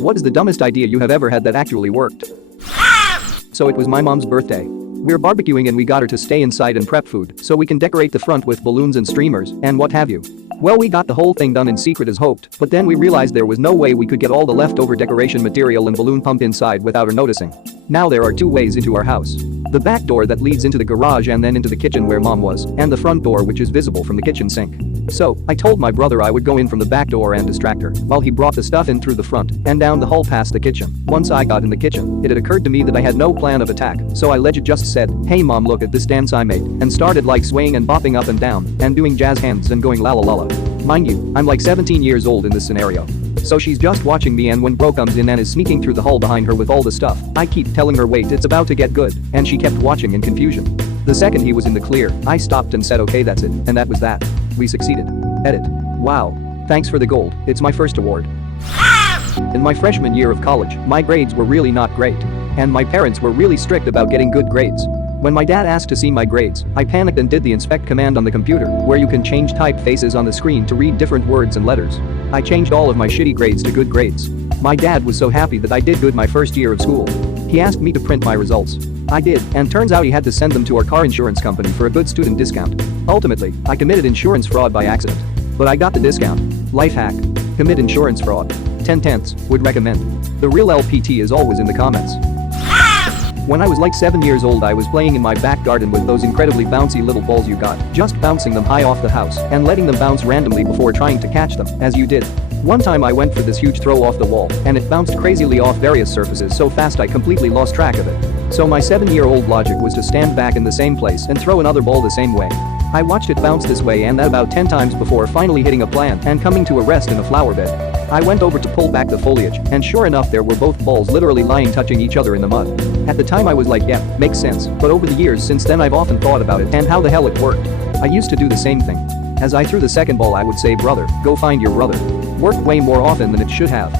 What is the dumbest idea you have ever had that actually worked? So it was my mom's birthday. We're barbecuing and we got her to stay inside and prep food so we can decorate the front with balloons and streamers and what have you. Well, we got the whole thing done in secret as hoped, but then we realized there was no way we could get all the leftover decoration material and balloon pump inside without her noticing. Now there are two ways into our house. The back door that leads into the garage and then into the kitchen where mom was, and the front door which is visible from the kitchen sink. So, I told my brother I would go in from the back door and distract her while he brought the stuff in through the front and down the hall past the kitchen. Once I got in the kitchen, it had occurred to me that I had no plan of attack, so I legit just said, "Hey mom, look at this dance I made," and started like swaying and bopping up and down and doing jazz hands and going la la la la. Mind you, I'm like 17 years old in this scenario. So she's just watching me, and when bro comes in and is sneaking through the hall behind her with all the stuff, I keep telling her wait, it's about to get good, and she kept watching in confusion. The second he was in the clear, I stopped and said okay, that's it, and that was that. We succeeded. Edit. Wow. Thanks for the gold, it's my first award. In my freshman year of college, my grades were really not great. And my parents were really strict about getting good grades. When my dad asked to see my grades, I panicked and did the inspect command on the computer, where you can change typefaces on the screen to read different words and letters. I changed all of my shitty grades to good grades. My dad was so happy that I did good my first year of school. He asked me to print my results. I did, and turns out he had to send them to our car insurance company for a good student discount. Ultimately, I committed insurance fraud by accident. But I got the discount. Life hack. Commit insurance fraud. 10/10, would recommend. The real LPT is always in the comments. When I was like 7 years old, I was playing in my back garden with those incredibly bouncy little balls you got, just bouncing them high off the house and letting them bounce randomly before trying to catch them, as you did. One time I went for this huge throw off the wall, and it bounced crazily off various surfaces so fast I completely lost track of it. So my 7-year-old logic was to stand back in the same place and throw another ball the same way. I watched it bounce this way and that about 10 times before finally hitting a plant and coming to a rest in a flower bed. I went over to pull back the foliage, and sure enough there were both balls literally lying touching each other in the mud. At the time I was like, yeah, makes sense, but over the years since then I've often thought about it and how the hell it worked. I used to do the same thing. As I threw the second ball I would say, brother, go find your brother. Worked way more often than it should have.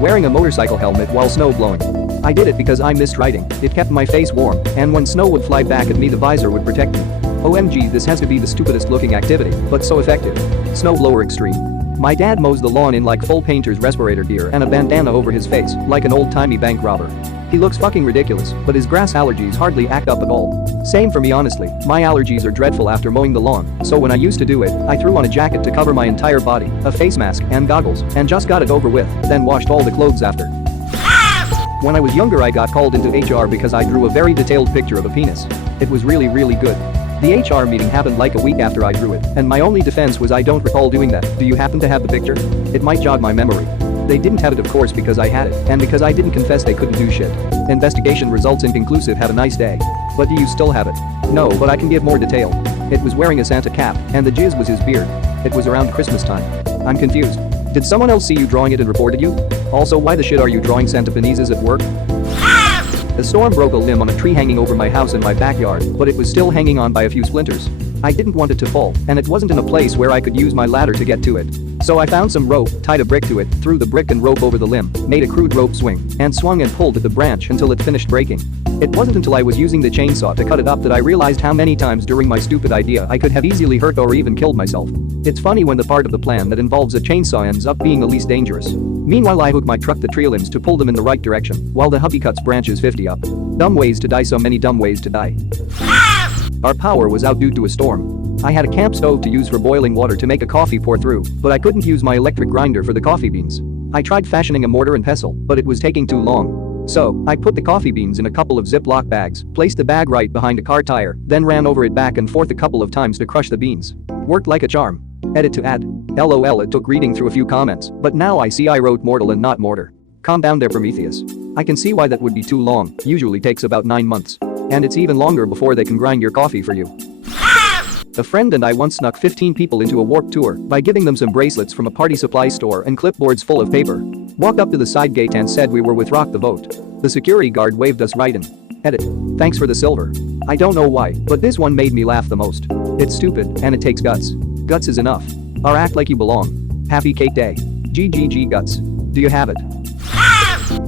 Wearing a motorcycle helmet while snow blowing. I did it because I missed riding, it kept my face warm, and when snow would fly back at me the visor would protect me. OMG, this has to be the stupidest looking activity, but so effective. Snowblower extreme. My dad mows the lawn in like full painter's respirator gear and a bandana over his face, like an old-timey bank robber. He looks fucking ridiculous, but his grass allergies hardly act up at all. Same for me honestly, my allergies are dreadful after mowing the lawn, so when I used to do it, I threw on a jacket to cover my entire body, a face mask, and goggles, and just got it over with, then washed all the clothes after. When I was younger I got called into HR because I drew a very detailed picture of a penis. It was really good. The HR meeting happened like a week after I drew it, and my only defense was I don't recall doing that. Do you happen to have the picture? It might jog my memory. They didn't have it of course because I had it, and because I didn't confess they couldn't do shit. Investigation results inconclusive, have a nice day. But do you still have it? No, but I can give more detail. It was wearing a Santa cap, and the jizz was his beard. It was around Christmas time. I'm confused. Did someone else see you drawing it and reported you? Also, why the shit are you drawing Santa penises at work? A storm broke a limb on a tree hanging over my house in my backyard, but it was still hanging on by a few splinters. I didn't want it to fall, and it wasn't in a place where I could use my ladder to get to it. So I found some rope, tied a brick to it, threw the brick and rope over the limb, made a crude rope swing, and swung and pulled at the branch until it finished breaking. It wasn't until I was using the chainsaw to cut it up that I realized how many times during my stupid idea I could have easily hurt or even killed myself. It's funny when the part of the plan that involves a chainsaw ends up being the least dangerous. Meanwhile I hook my truck the tree limbs to pull them in the right direction, while the hubby cuts branches 50 up. Dumb ways to die, so many dumb ways to die. Our power was out due to a storm. I had a camp stove to use for boiling water to make a coffee pour through, but I couldn't use my electric grinder for the coffee beans. I tried fashioning a mortar and pestle, but it was taking too long. So, I put the coffee beans in a couple of Ziploc bags, placed the bag right behind a car tire, then ran over it back and forth a couple of times to crush the beans. Worked like a charm. Edit to add. LOL, it took reading through a few comments, but now I see I wrote mortal and not mortar. Calm down there, Prometheus. I can see why that would be too long, usually takes about 9 months. And it's even longer before they can grind your coffee for you. A friend and I once snuck 15 people into a warped tour by giving them some bracelets from a party supply store and clipboards full of paper. Walked up to the side gate and said we were with Rock the Vote. The security guard waved us right in. Edit. Thanks for the silver. I don't know why, but this one made me laugh the most. It's stupid, and it takes guts. Guts is enough. Or act like you belong. Happy Cake Day. GGG guts. Do you have it?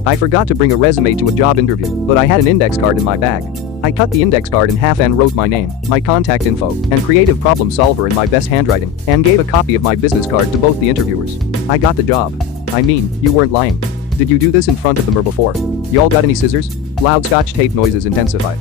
I forgot to bring a resume to a job interview, but I had an index card in my bag. I cut the index card in half and wrote my name, my contact info, and creative problem solver in my best handwriting, and gave a copy of my business card to both the interviewers. I got the job. I mean, you weren't lying. Did you do this in front of them or before? Y'all got any scissors? Loud scotch tape noises intensified.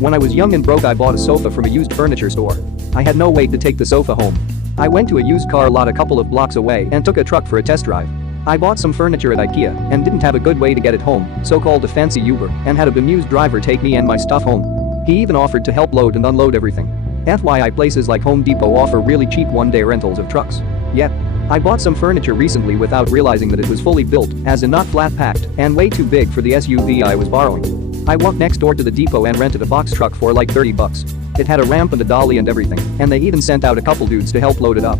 When I was young and broke, I bought a sofa from a used furniture store. I had no way to take the sofa home. I went to a used car lot a couple of blocks away and took a truck for a test drive. I bought some furniture at IKEA and didn't have a good way to get it home, so called a fancy Uber and had a bemused driver take me and my stuff home. He even offered to help load and unload everything. FYI, places like Home Depot offer really cheap one-day rentals of trucks. Yep. I bought some furniture recently without realizing that it was fully built, as in not flat-packed, and way too big for the SUV I was borrowing. I walked next door to the depot and rented a box truck for like $30. It had a ramp and a dolly and everything, and they even sent out a couple dudes to help load it up.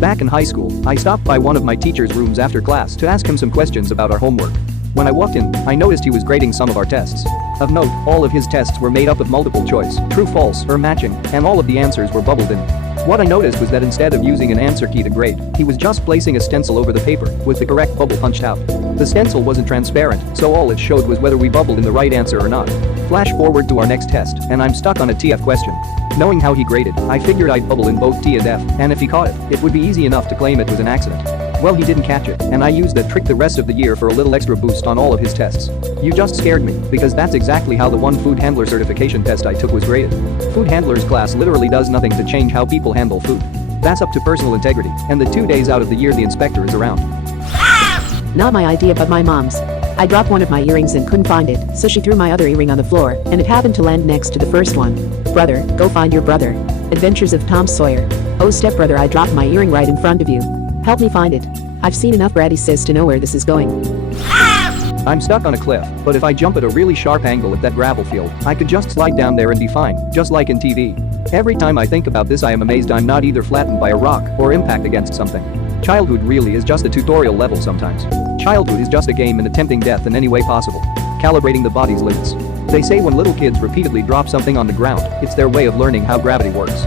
Back in high school, I stopped by one of my teacher's rooms after class to ask him some questions about our homework. When I walked in, I noticed he was grading some of our tests. Of note, all of his tests were made up of multiple choice, true, false, or matching, and all of the answers were bubbled in. What I noticed was that instead of using an answer key to grade, he was just placing a stencil over the paper with the correct bubble punched out. The stencil wasn't transparent, so all it showed was whether we bubbled in the right answer or not. Flash forward to our next test, and I'm stuck on a TF question. Knowing how he graded, I figured I'd bubble in both T and F, and if he caught it, it would be easy enough to claim it was an accident. Well, he didn't catch it, and I used that trick the rest of the year for a little extra boost on all of his tests. You just scared me, because that's exactly how the one food handler certification test I took was graded. Food handler's class literally does nothing to change how people handle food. That's up to personal integrity, and the 2 days out of the year the inspector is around. Not my idea, but my mom's. I dropped one of my earrings and couldn't find it, so she threw my other earring on the floor, and it happened to land next to the first one. Brother, go find your brother. Adventures of Tom Sawyer. Oh stepbrother, I dropped my earring right in front of you. Help me find it. I've seen enough bratty sis to know where this is going. I'm stuck on a cliff, but if I jump at a really sharp angle at that gravel field, I could just slide down there and be fine, just like in TV. Every time I think about this, I am amazed I'm not either flattened by a rock or impact against something. Childhood really is just a tutorial level sometimes. Childhood is just a game in attempting death in any way possible. Calibrating the body's limits. They say when little kids repeatedly drop something on the ground, it's their way of learning how gravity works.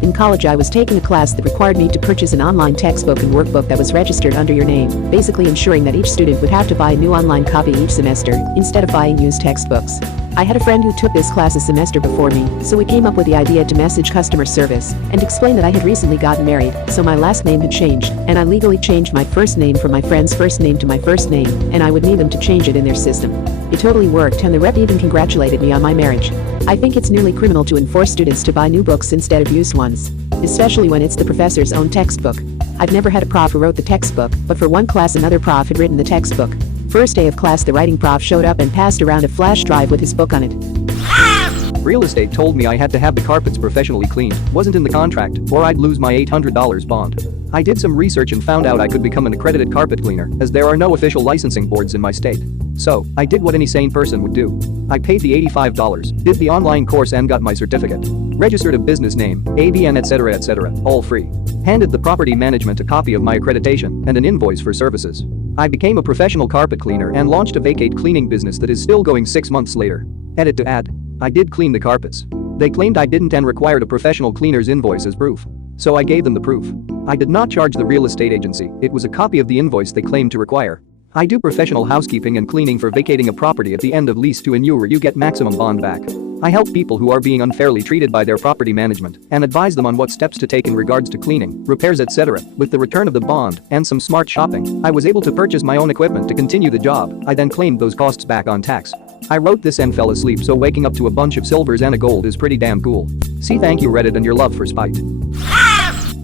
In college, I was taking a class that required me to purchase an online textbook and workbook that was registered under your name, basically ensuring that each student would have to buy a new online copy each semester, instead of buying used textbooks. I had a friend who took this class a semester before me, so we came up with the idea to message customer service and explain that I had recently gotten married, so my last name had changed, and I legally changed my first name from my friend's first name to my first name, and I would need them to change it in their system. It totally worked, and the rep even congratulated me on my marriage. I think it's nearly criminal to enforce students to buy new books instead of used ones, especially when it's the professor's own textbook. I've never had a prof who wrote the textbook, but for one class another prof had written the textbook. First day of class, the writing prof showed up and passed around a flash drive with his book on it. Real estate told me I had to have the carpets professionally cleaned, wasn't in the contract, or I'd lose my $800 bond. I did some research and found out I could become an accredited carpet cleaner, as there are no official licensing boards in my state. So, I did what any sane person would do. I paid the $85, did the online course and got my certificate. Registered a business name, ABN etc., all free. Handed the property management a copy of my accreditation and an invoice for services. I became a professional carpet cleaner and launched a vacate cleaning business that is still going 6 months later. Edit to add. I did clean the carpets. They claimed I didn't and required a professional cleaner's invoice as proof. So I gave them the proof. I did not charge the real estate agency, it was a copy of the invoice they claimed to require. I do professional housekeeping and cleaning for vacating a property at the end of lease to renew, where you get maximum bond back. I help people who are being unfairly treated by their property management and advise them on what steps to take in regards to cleaning, repairs etc. With the return of the bond and some smart shopping, I was able to purchase my own equipment to continue the job. I then claimed those costs back on tax. I wrote this and fell asleep, so waking up to a bunch of silvers and a gold is pretty damn cool. See, thank you Reddit and your love for spite.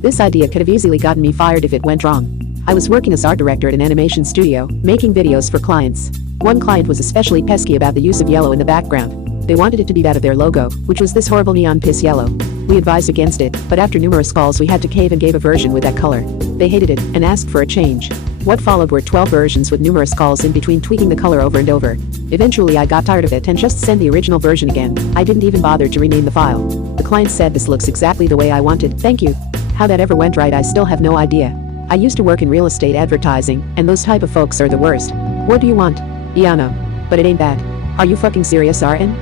This idea could have easily gotten me fired if it went wrong. I was working as art director at an animation studio, making videos for clients. One client was especially pesky about the use of yellow in the background. They wanted it to be that of their logo, which was this horrible neon piss yellow. We advised against it, but after numerous calls we had to cave and gave a version with that color. They hated it and asked for a change. What followed were 12 versions with numerous calls in between, tweaking the color over and over. Eventually I got tired of it and just sent the original version again. I didn't even bother to rename the file. The client said, "This looks exactly the way I wanted, thank you." How that ever went right I still have no idea. I used to work in real estate advertising, and those type of folks are the worst. What do you want? Yeah, no. But it ain't that. Are you fucking serious, RN?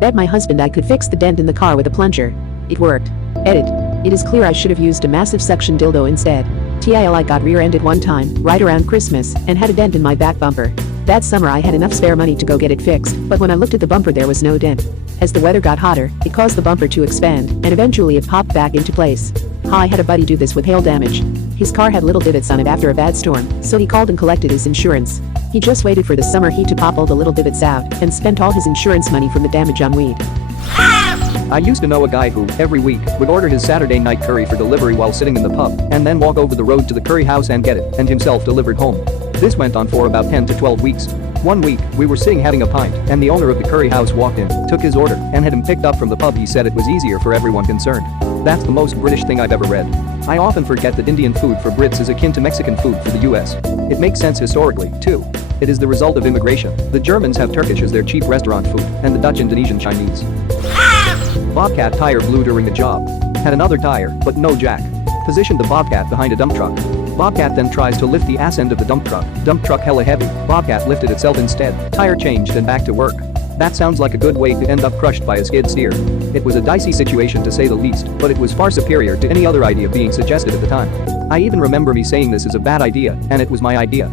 Bet my husband I could fix the dent in the car with a plunger. It worked. Edit. It is clear I should have used a massive suction dildo instead. TIL, I got rear-ended one time, right around Christmas, and had a dent in my back bumper. That summer I had enough spare money to go get it fixed, but when I looked at the bumper there was no dent. As the weather got hotter, it caused the bumper to expand, and eventually it popped back into place. I had a buddy do this with hail damage. His car had little divots on it after a bad storm, so he called and collected his insurance. He just waited for the summer heat to pop all the little divots out and spent all his insurance money from the damage on weed. I used to know a guy who, every week, would order his Saturday night curry for delivery while sitting in the pub and then walk over the road to the curry house and get it and himself delivered home. This went on for about 10 to 12 weeks. One week, we were sitting having a pint and the owner of the curry house walked in, took his order, and had him picked up from the pub. He said it was easier for everyone concerned. That's the most British thing I've ever read. I often forget that Indian food for Brits is akin to Mexican food for the US. It makes sense historically, too. It is the result of immigration. The Germans have Turkish as their cheap restaurant food, and the Dutch Indonesian Chinese. Bobcat tire blew during the job. Had another tire, but no jack. Positioned the Bobcat behind a dump truck. Bobcat then tries to lift the ass end of the dump truck. Dump truck hella heavy. Bobcat lifted itself instead. Tire changed and back to work. That sounds like a good way to end up crushed by a skid steer. It was a dicey situation to say the least, but it was far superior to any other idea being suggested at the time. I even remember me saying this is a bad idea, and it was my idea.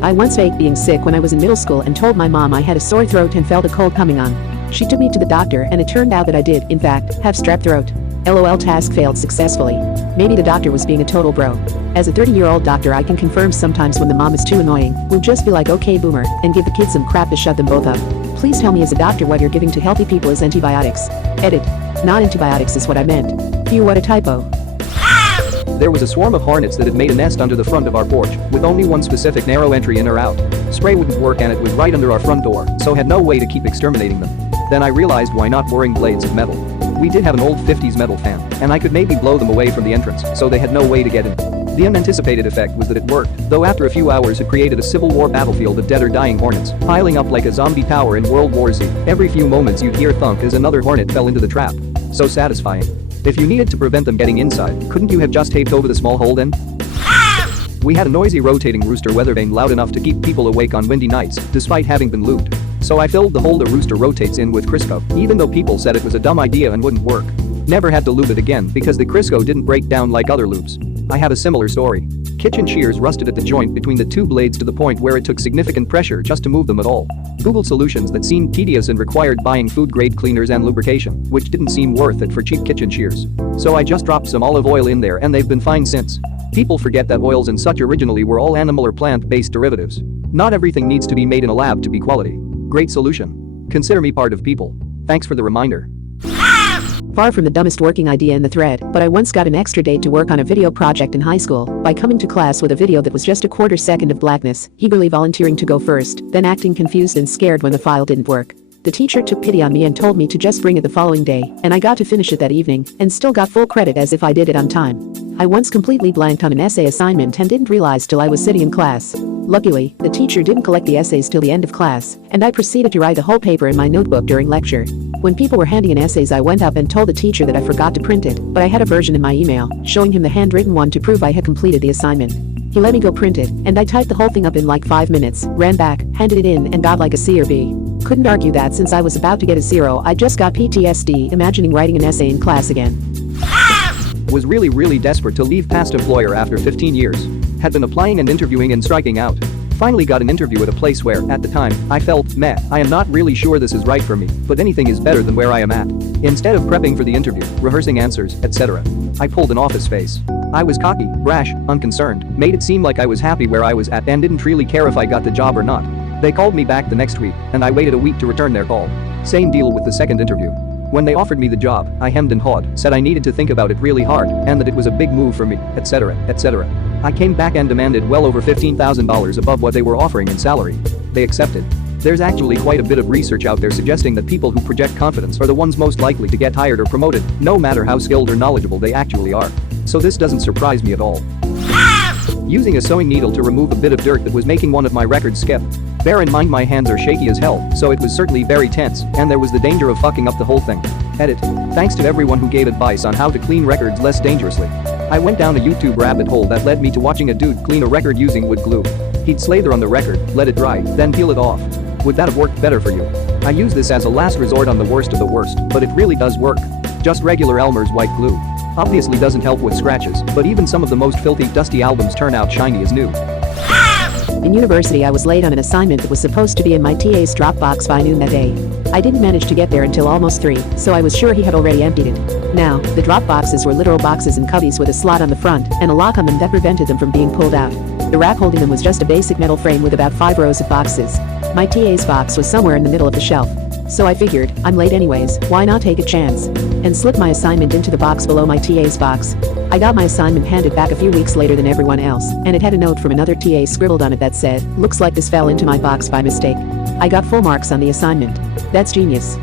I once faked being sick when I was in middle school and told my mom I had a sore throat and felt a cold coming on. She took me to the doctor and it turned out that I did, in fact, have strep throat. LOL, task failed successfully. Maybe the doctor was being a total bro. As a 30-year-old doctor, I can confirm sometimes when the mom is too annoying, we'll just be like, okay boomer, and give the kids some crap to shut them both up. Please tell me as a doctor what you're giving to healthy people is antibiotics. Edit. Not antibiotics is what I meant. Phew, what a typo. There was a swarm of hornets that had made a nest under the front of our porch, with only one specific narrow entry in or out. Spray wouldn't work and it was right under our front door, so had no way to keep exterminating them. Then I realized why not boring blades of metal. We did have an old 50s metal fan, and I could maybe blow them away from the entrance, so they had no way to get in. The unanticipated effect was that it worked, though after a few hours it created a Civil War battlefield of dead or dying hornets, piling up like a zombie tower in World War Z. Every few moments you'd hear thunk as another hornet fell into the trap. So satisfying. If you needed to prevent them getting inside, couldn't you have just taped over the small hole then? We had a noisy rotating rooster weather vane loud enough to keep people awake on windy nights, despite having been lubed. So I filled the hole the rooster rotates in with Crisco, even though people said it was a dumb idea and wouldn't work. Never had to lube it again because the Crisco didn't break down like other lubes. I have a similar story. Kitchen shears rusted at the joint between the two blades to the point where it took significant pressure just to move them at all. Googled solutions that seemed tedious and required buying food-grade cleaners and lubrication, which didn't seem worth it for cheap kitchen shears. So I just dropped some olive oil in there and they've been fine since. People forget that oils and such originally were all animal or plant-based derivatives. Not everything needs to be made in a lab to be quality. Great solution. Consider me part of people. Thanks for the reminder. Far from the dumbest working idea in the thread, but I once got an extra day to work on a video project in high school by coming to class with a video that was just a quarter second of blackness, eagerly volunteering to go first, then acting confused and scared when the file didn't work. The teacher took pity on me and told me to just bring it the following day, and I got to finish it that evening and still got full credit as if I did it on time. I once completely blanked on an essay assignment and didn't realize till I was sitting in class. Luckily, the teacher didn't collect the essays till the end of class, and I proceeded to write the whole paper in my notebook during lecture. When people were handing in essays, I went up and told the teacher that I forgot to print it, but I had a version in my email, showing him the handwritten one to prove I had completed the assignment. He let me go print it, and I typed the whole thing up in like 5 minutes, ran back, handed it in, and got like a C or B. Couldn't argue that since I was about to get a 0, I just got PTSD imagining writing an essay in class again. Was really desperate to leave past employer after 15 years. Had been applying and interviewing and striking out. Finally got an interview at a place where, at the time, I felt, meh, I am not really sure this is right for me, but anything is better than where I am at. Instead of prepping for the interview, rehearsing answers, etc., I pulled an office face. I was cocky, brash, unconcerned, made it seem like I was happy where I was at and didn't really care if I got the job or not. They called me back the next week, and I waited a week to return their call. Same deal with the second interview. When they offered me the job, I hemmed and hawed, said I needed to think about it really hard, and that it was a big move for me, etc., etc. I came back and demanded well over $15,000 above what they were offering in salary. They accepted. There's actually quite a bit of research out there suggesting that people who project confidence are the ones most likely to get hired or promoted, no matter how skilled or knowledgeable they actually are. So this doesn't surprise me at all. Using a sewing needle to remove a bit of dirt that was making one of my records skip. Bear in mind my hands are shaky as hell, so it was certainly very tense, and there was the danger of fucking up the whole thing. Edit. Thanks to everyone who gave advice on how to clean records less dangerously. I went down a YouTube rabbit hole that led me to watching a dude clean a record using wood glue. He'd slather on the record, let it dry, then peel it off. Would that have worked better for you? I use this as a last resort on the worst of the worst, but it really does work. Just regular Elmer's white glue. Obviously doesn't help with scratches, but even some of the most filthy, dusty albums turn out shiny as new. In university, I was late on an assignment that was supposed to be in my TA's Dropbox by noon that day. I didn't manage to get there until almost 3, so I was sure he had already emptied it. Now, the drop boxes were literal boxes and cubbies with a slot on the front and a lock on them that prevented them from being pulled out. The rack holding them was just a basic metal frame with about 5 rows of boxes. My TA's box was somewhere in the middle of the shelf. So I figured, I'm late anyways, why not take a chance? And slip my assignment into the box below my TA's box. I got my assignment handed back a few weeks later than everyone else, and it had a note from another TA scribbled on it that said, "Looks like this fell into my box by mistake." I got full marks on the assignment. That's genius.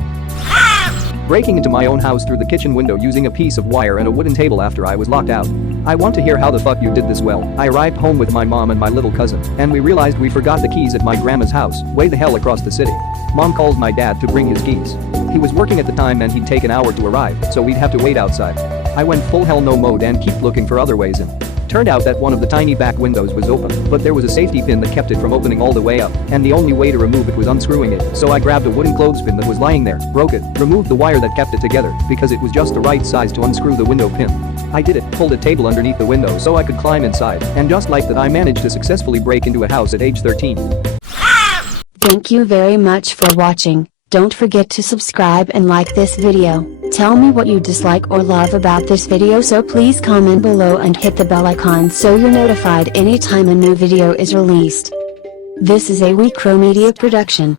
Breaking into my own house through the kitchen window using a piece of wire and a wooden table after I was locked out. I want to hear how the fuck you did this. Well, I arrived home with my mom and my little cousin, and we realized we forgot the keys at my grandma's house, way the hell across the city. Mom called my dad to bring his keys. He was working at the time and he'd take an hour to arrive, so we'd have to wait outside. I went full hell no mode and keep looking for other ways in. Turned out that one of the tiny back windows was open, but there was a safety pin that kept it from opening all the way up, and the only way to remove it was unscrewing it, so I grabbed a wooden clothespin that was lying there, broke it, removed the wire that kept it together, because it was just the right size to unscrew the window pin. I did it, pulled a table underneath the window so I could climb inside, and just like that I managed to successfully break into a house at age 13. Thank you very much for watching. Don't forget to subscribe and like this video. Tell me what you dislike or love about this video, so please comment below and hit the bell icon so you're notified anytime a new video is released. This is a WeCrow Media production.